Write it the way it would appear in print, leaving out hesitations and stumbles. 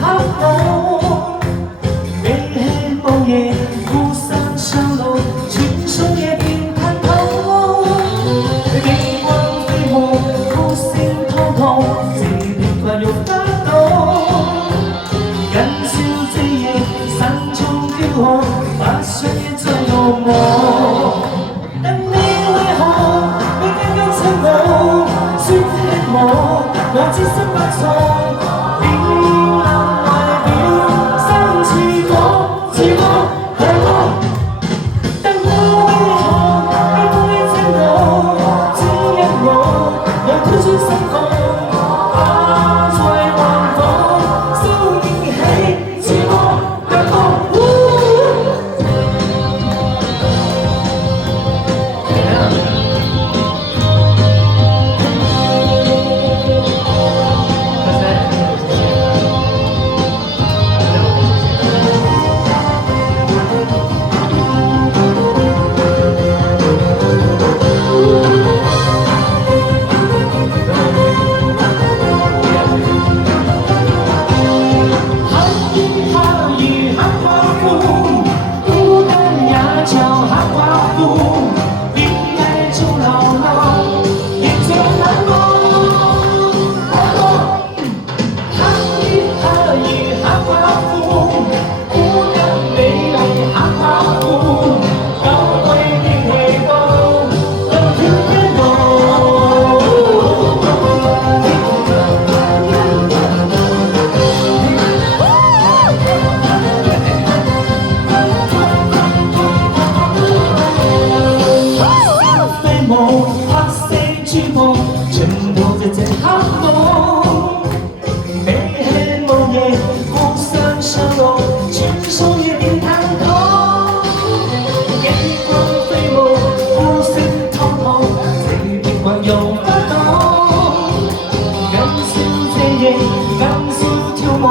黑我，美黑梦夜孤身上路，全數夜變噴頭，逆光飛舞，呼聲滔滔，這平凡用得到，人笑這夜山中飄紅，不想一再惡我。但你為何未緊緊親我，説起我知心不錯。全部在這黑夢，美黑夢夜孤身上路，全數夜變探討，逆光飛舞，呼聲滔滔，這平凡用不到，今宵這夜，今宵跳舞。